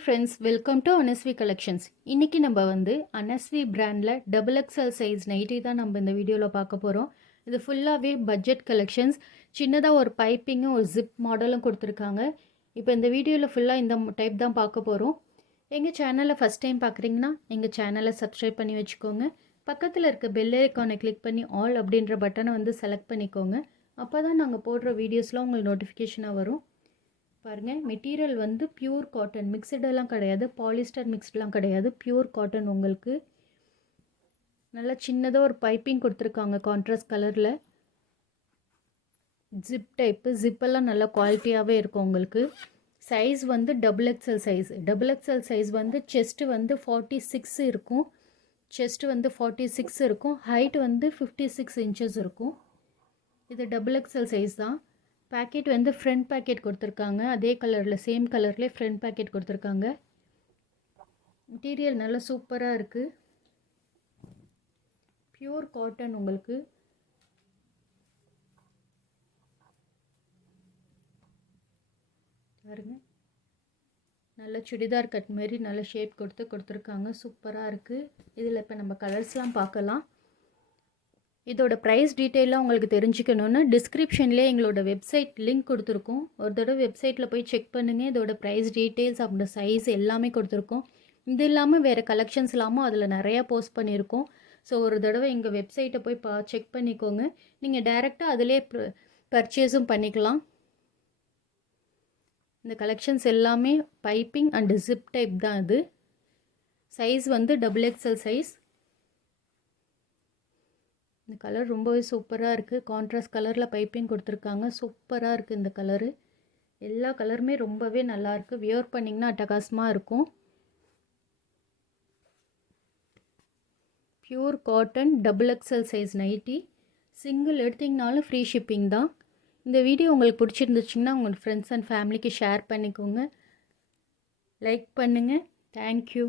Hi friends, welcome to Anaswi collections. இன்றைக்கி நம்ம வந்து அனஸ்வி பிராண்டில் டபுள் எக்ஸ்எல் சைஸ் நைட்டி தான் நம்ம இந்த வீடியோவில் பார்க்க போகிறோம். இது ஃபுல்லாகவே பட்ஜெட் கலெக்ஷன்ஸ். சின்னதாக ஒரு பைப்பிங்கும் ஒரு ஜிப் மாடலும் கொடுத்துருக்காங்க. இப்போ இந்த வீடியோவில் ஃபுல்லாக இந்த டைப் தான் பார்க்க போகிறோம். எங்கள் சேனலை ஃபஸ்ட் டைம் பார்க்குறீங்கன்னா எங்கள் சேனலை சப்ஸ்கிரைப் பண்ணி வச்சுக்கோங்க. பக்கத்தில் இருக்க பெல் ஐக்கானை கிளிக் பண்ணி ஆல் அப்படின்ற பட்டனை வந்து செலக்ட் பண்ணிக்கோங்க. அப்போ தான் நாங்கள் போடுற வீடியோஸ்லாம் உங்களுக்கு நோட்டிஃபிகேஷனாக வரும். பாருங்கள், மெட்டீரியல் வந்து பியூர் காட்டன், மிக்சடெல்லாம் கிடையாது, பாலிஸ்டர் மிக்ஸ்டெலாம் கிடையாது, பியூர் காட்டன். உங்களுக்கு நல்லா சின்னதாக ஒரு பைப்பிங் கொடுத்துருக்காங்க கான்ட்ராஸ்ட் கலரில். ஜிப் டைப்பு, ஜிப்பெல்லாம் நல்லா குவாலிட்டியாகவே இருக்கும் உங்களுக்கு. சைஸ் வந்து double XL size. Double XL size வந்து செஸ்ட்டு வந்து 46 இருக்கும். செஸ்ட்டு வந்து 46 இருக்கும். ஹைட் வந்து 56 இன்ச்சஸ் இருக்கும். இது டபுள் எக்ஸ்எல் சைஸ் தான். பேக்கெட் வந்து ஃப்ரண்ட் பேக்கெட் கொடுத்துருக்காங்க. அதே கலரில், சேம் கலர்லேயே ஃப்ரண்ட் பேக்கெட் கொடுத்துருக்காங்க. மெட்டீரியல் நல்லா சூப்பராக இருக்குது. பியூர் காட்டன் உங்களுக்கு. பாருங்க, நல்ல சுடிதார் கட் மாரி நல்ல ஷேப் கொடுத்துருக்காங்க. சூப்பராக இருக்குது. இதில் இப்போ நம்ம கலர்ஸ்லாம் பார்க்கலாம். இதோட ப்ரைஸ் டீட்டெயிலாக உங்களுக்கு தெரிஞ்சுக்கணுன்னா டிஸ்கிரிப்ஷன்லேயே எங்களோட வெப்சைட் லிங்க் கொடுத்துருக்கோம். ஒரு தடவை வெப்சைட்டில் போய் செக் பண்ணுங்கள். இதோட ப்ரைஸ் டீட்டெயில்ஸ், அப்படி சைஸ் எல்லாமே கொடுத்துருக்கோம். இது இல்லாமல் வேறு கலெக்ஷன்ஸ் இல்லாமல் அதில் நிறையா போஸ்ட் பண்ணியிருக்கோம். ஸோ ஒரு தடவை எங்கள் வெப்சைட்டை போய் செக் பண்ணிக்கோங்க. நீங்கள் டைரெக்டாக அதிலே பர்ச்சேஸும் பண்ணிக்கலாம். இந்த கலெக்ஷன்ஸ் எல்லாமே பைப்பிங் அண்டு ஜிப் டைப் தான். இது சைஸ் வந்து டபுள் எக்ஸ்எல் சைஸ். இந்த கலர் ரொம்பவே சூப்பராக இருக்குது. கான்ட்ராஸ்ட் கலரில் பைப்பிங் கொடுத்துருக்காங்க. சூப்பராக இருக்குது இந்த கலரு. எல்லா கலருமே ரொம்பவே நல்லாயிருக்கு. வியர் பண்ணிங்கன்னா அட்டகாசமாக இருக்கும். Pure cotton double XL size nighty. Single எடுத்திங்கனாலும் ஃப்ரீ ஷிப்பிங் தான். இந்த வீடியோ உங்களுக்கு பிடிச்சிருந்துச்சிங்கன்னா உங்கள் ஃப்ரெண்ட்ஸ் அண்ட் ஃபேமிலிக்கு ஷேர் பண்ணிக்கோங்க. லைக் பண்ணுங்கள். தேங்க்யூ.